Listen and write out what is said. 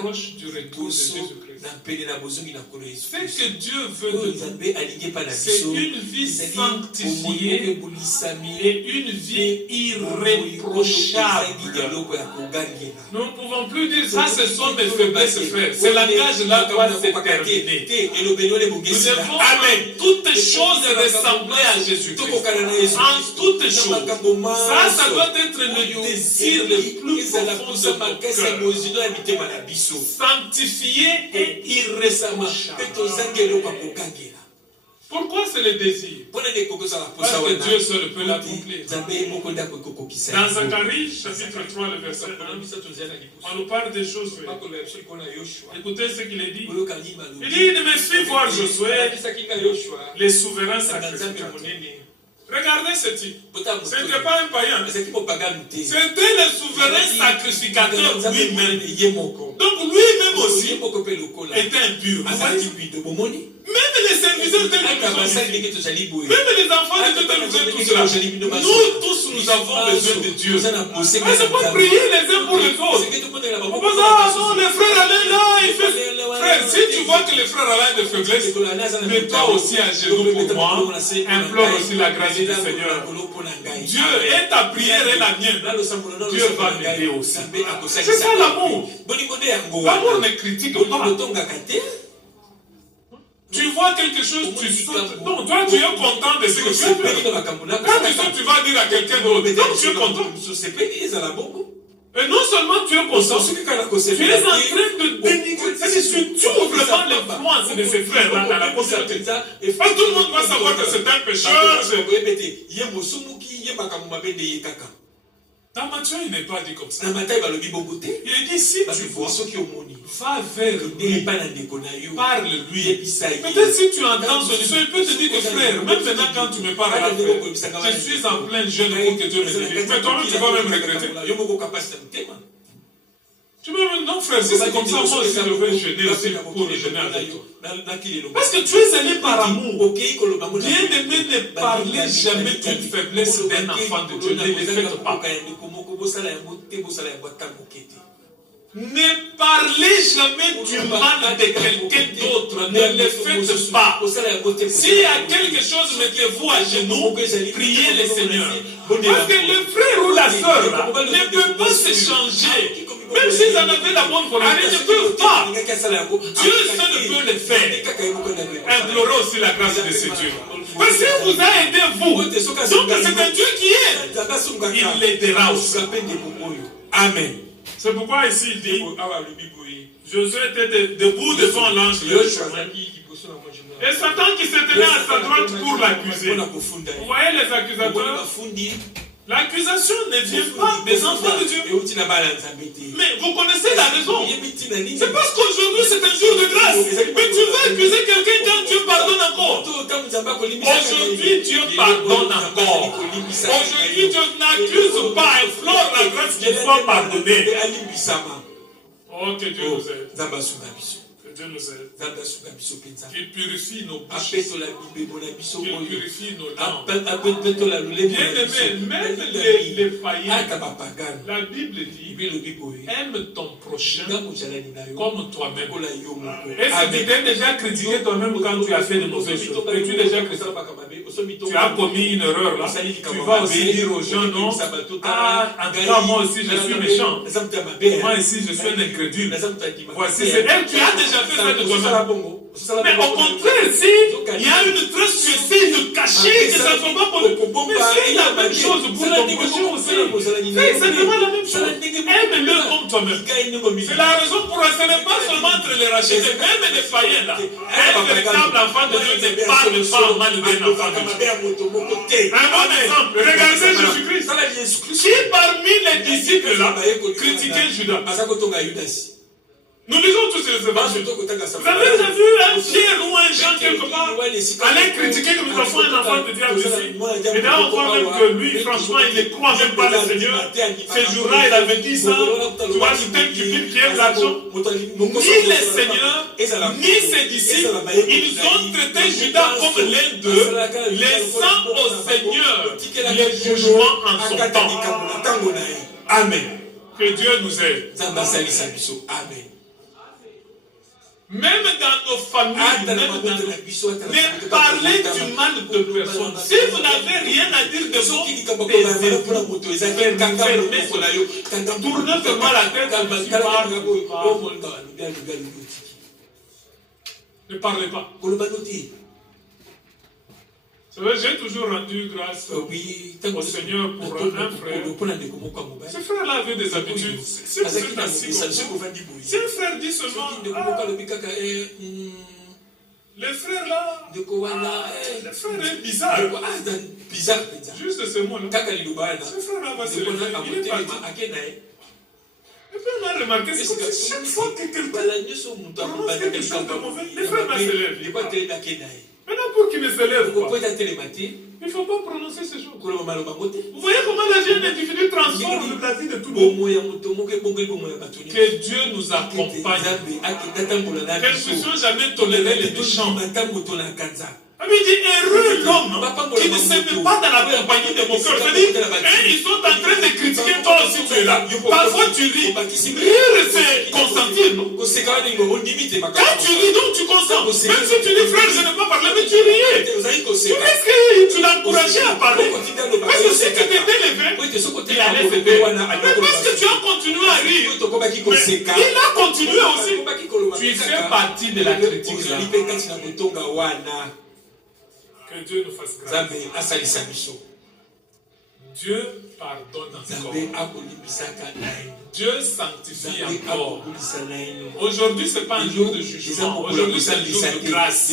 approche du retour de Jésus-Christ. Ce que Dieu veut de nous, c'est une vie sanctifiée et une vie irréprochable. Nous ne pouvons plus dire ça, ce sont mes faiblesses, frères. Ce langage-là doit se terminer. Nous devons en toutes choses ressembler à Jésus-Christ. En toutes choses. Ça doit être le désir le plus profond de mon cœur. Sanctifié et irréprochable. Pourquoi c'est le désir? Parce que Dieu seul peut l'accomplir. Dans Zacharie, chapitre 3, le verset 1, on nous parle de Josué. Écoutez ce qu'il est dit. Il dit, il me suit voir Josué, les souverains sacrificateurs. Regardez ce type. Ce n'était pas un païen. C'était le souverain sacrificateur lui-même. Donc lui-même aussi était impur. Même les serviteurs tels que nous, même les enfants de tel tout cela, nous tous nous avons besoin de Dieu. Mais c'est pas prier les uns pour les autres. On pense, ah non, le frère Alain là, il fait. Frère, si tu vois que le frère Alain est de faiblesse, mets-toi aussi à genoux pour moi, implore aussi la grâce du Seigneur. Dieu est ta prière et la mienne. Dieu va m'aider aussi. C'est ça l'amour. L'amour ne critique pas. Tu vois quelque chose, tu sautes. Non, toi tu es content de ce que tu fais. Quand tu sautes, tu vas dire à quelqu'un d'autre. Donc tu es content. Et non seulement tu es content, tu es en train de dénigrer. C'est-à-dire que tu ouvres vraiment l'influence de ces frères-là dans la communauté. Pas tout le monde va savoir que c'est un pécheur. Dans Matthieu, il n'est pas dit comme ça. Il est dit, si tu vois, va vers lui, parle-lui. Peut-être si tu entends son histoire, il peut te dire que frère, même maintenant quand tu me parles à la frère, je suis en plein jeûne pour que Dieu me délivre. Mais toi-même, tu vas même regretter. Tu me dis, non frère, si c'est comme ça, moi aussi je vais jeûner aussi pour le jeûner avec toi. Parce que tu es allé par amour. Bien-aimé, ne parlez jamais d'une faiblesse d'un enfant de Dieu. Ne le faites pas. Ne parlez jamais du mal de quelqu'un d'autre. Ne le faites pas. S'il y a quelque chose, mettez-vous à genoux, priez le Seigneur. Parce que le frère ou la soeur ne peut pas se changer. Même s'ils en avaient la bonne volonté, ils ne peuvent pas. Dieu seul peut le faire. Implorez aussi la grâce de ce Dieu. Parce qu'il vous a aidé, vous. Donc c'est un Dieu qui aide. Il l'aidera aussi. Amen. C'est pourquoi ici il dit, Josué était debout devant l'ange. Et Satan qui se tenait à sa droite pour l'accuser. Vous voyez les accusateurs? L'accusation ne vient pas des enfants de Dieu. Mais vous connaissez la raison. C'est parce qu'aujourd'hui c'est un jour de grâce. Mais tu vas accuser quelqu'un quand Dieu pardonne encore. Aujourd'hui Dieu pardonne encore. Aujourd'hui Dieu n'accuse pas, implore la grâce qu'il soit pardonné. Oh, que Dieu nous aide. Dieu nous aide. Qu'il purifie nos bouches. Qu'il purifie nos langues. Bien-aimé, même les païens, la Bible dit, aime ton prochain comme toi-même. Est-ce que tu t'es déjà critiqué toi-même quand tu as fait de mauvaises choses? Es-tu déjà critiqué? Tu as commis une erreur là. Tu vas obéir aux gens, non? Ah, en tout cas, moi aussi je suis méchant. Moi ici je suis un incrédule. Voici, c'est elle qui a déjà fait ça de toi-même. Mais au contraire, si il y a une trace, tu essaies de cacher que ça ne soit pas pour le propos. Mais c'est la même chose pour ton prochain aussi. C'est exactement la même chose. Aime-le comme toi-même. C'est la raison pour laquelle ce n'est pas seulement entre les rachetés, même les païens là. Un véritable enfant de Dieu ne parle pas mal d'un enfant de Dieu. Un bon exemple, regardez Jésus-Christ. Qui parmi les disciples là critiquait Judas? Nous lisons tous ces évangiles. Vous avez déjà vu un Pierre ou un Jean quelque part aller critiquer comme ils font un enfant de diable ici? Et là on voit même que lui, franchement, il ne croit même pas le Seigneur. Ces jours-là, il avait dit ça. Tu vois, c'est un qui aime l'argent. Ni le Seigneur, ni ses disciples, ils ont traité Judas comme l'un d'eux, laissant au Seigneur les jugements en son temps. Amen. Que Dieu nous aide. Amen. Même dans nos familles, ne parlez du mal de personne. Si vous n'avez rien à dire de bon, tournez seulement la tête, ne parlez pas. J'ai toujours rendu grâce au Seigneur pour un frère. Ce frère-là avait des habitudes. Si vous êtes assis, si un frère dit seulement, le frère là, le frère est bizarre. Juste ce mot-là. Ce frère-là va se lever, il est parti. Et puis on a remarqué, c'est comme si chaque fois que quelqu'un prononce quelque chose de mauvais, le frère va se lever. Maintenant, pour qu'il ne se lève pas, il ne faut pas prononcer ces choses. Vous voyez comment la vie d'un individu transforme la vie de tout le monde. Que Dieu nous accompagne. Que nous ne puissions jamais tolérer les méchants. Il dit, heureux l'homme qui ne se met pas dans la compagnie de mon cœur. C'est-à-dire, ils sont en train de critiquer, toi aussi tu es là. Parfois tu ris. Rire, c'est consentir, non? Quand tu ris, donc tu consens. Même si tu dis, frère, je ne vais pas parler, mais tu riais. Est-ce que tu l'encourageais à parler? Parce que si tu t'étais levé, il allait se lever. Mais parce que tu as continué à rire, mais il a continué aussi. Tu fais partie de la critique là. Que Dieu nous fasse grâce. Dieu pardonne encore. Dieu sanctifie encore. Aujourd'hui, ce n'est pas un jour de jugement. Aujourd'hui, c'est un jour de grâce.